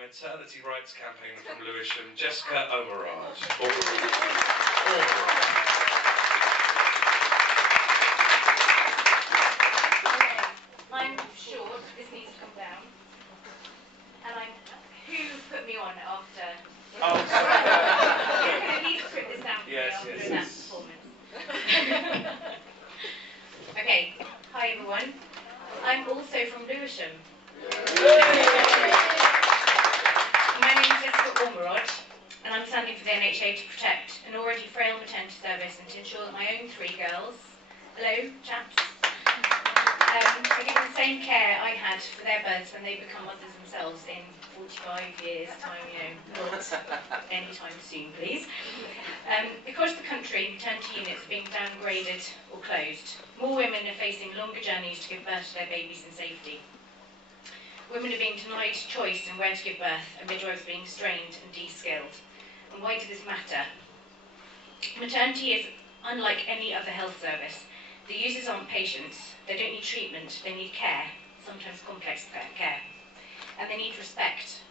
maternity rights campaigner from Lewisham, Jessica Ormerod. I'm short, this needs to come down. And I'm who put me on after Oh, sorry. you can at least put this down for Yes, me after yes, that yes. performance. Okay, hi everyone. I'm also from Lewisham. My name is Jessica Ormerod, and I'm standing for the NHA to protect an already frail maternity service and to ensure that my own 3 girls, hello chaps, are given the same care I had for their births when they become mothers themselves in 45 years' time, not anytime soon, please. Across the country, maternity units are being downgraded or closed. More women are facing longer journeys to give birth to their babies in safety. Women are being denied choice in where to give birth, and midwives are being strained and de-skilled. And why does this matter? Maternity is unlike any other health service. The users aren't patients, they don't need treatment, they need care, sometimes complex care, and they need respect.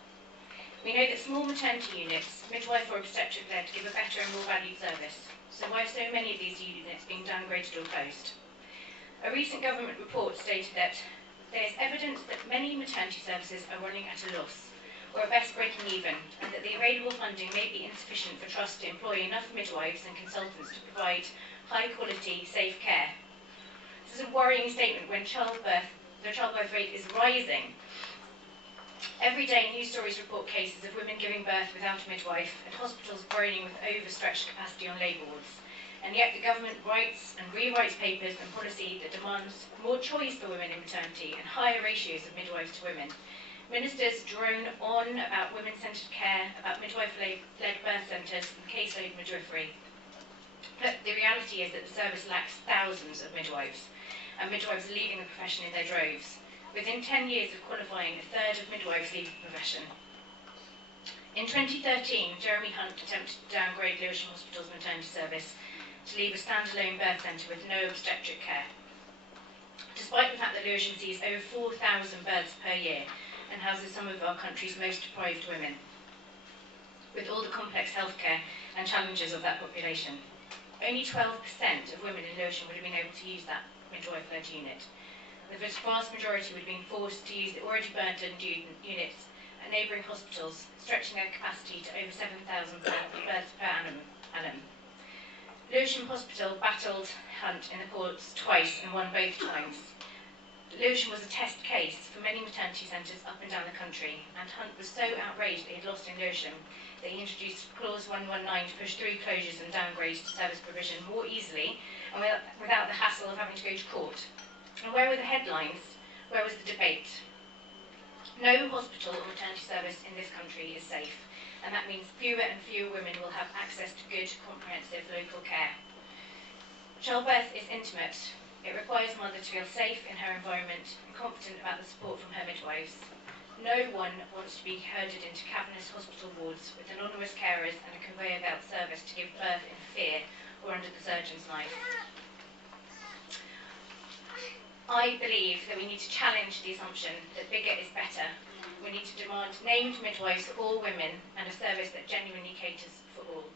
We know that small maternity units, midwife or obstetric-led, give a better and more valued service. So why are so many of these units being downgraded or closed? A recent government report stated that there is evidence that many maternity services are running at a loss, or at best breaking even, and that the available funding may be insufficient for trusts to employ enough midwives and consultants to provide high-quality, safe care. This is a worrying statement when the childbirth rate is rising. Every day, news stories report cases of women giving birth without a midwife and hospitals groaning with overstretched capacity on labour wards. And yet the government writes and rewrites papers and policy that demands more choice for women in maternity and higher ratios of midwives to women. Ministers drone on about women-centred care, about midwife-led birth centres and caseload midwifery. But the reality is that the service lacks thousands of midwives, and midwives are leaving the profession in their droves. Within 10 years of qualifying, a third of midwives leave the profession. In 2013, Jeremy Hunt attempted to downgrade Lewisham Hospital's maternity service to leave a standalone birth centre with no obstetric care. Despite the fact that Lewisham sees over 4,000 births per year and houses some of our country's most deprived women, with all the complex healthcare and challenges of that population. Only 12% of women in Lewisham would have been able to use that midwife-led unit. The vast majority would have been forced to use the already burdened units at neighbouring hospitals, stretching their capacity to over 7,000 births per annum. Lewisham Hospital battled Hunt in the courts twice and won both times. Lewisham was a test case for many maternity centres up and down the country, and Hunt was so outraged that he had lost in Lewisham that he introduced Clause 119 to push through closures and downgrades to service provision more easily and without the hassle of having to go to court. And where were the headlines? Where was the debate? No hospital or maternity service in this country is safe, and that means fewer and fewer women will have access to good, comprehensive local care. Childbirth is intimate. It requires a mother to feel safe in her environment and confident about the support from her midwives. No one wants to be herded into cavernous hospital wards with anonymous carers and a conveyor belt service to give birth in fear or under the surgeon's knife. I believe that we need to challenge the assumption that bigger is better. We need to demand named midwives for all women and a service that genuinely caters for all.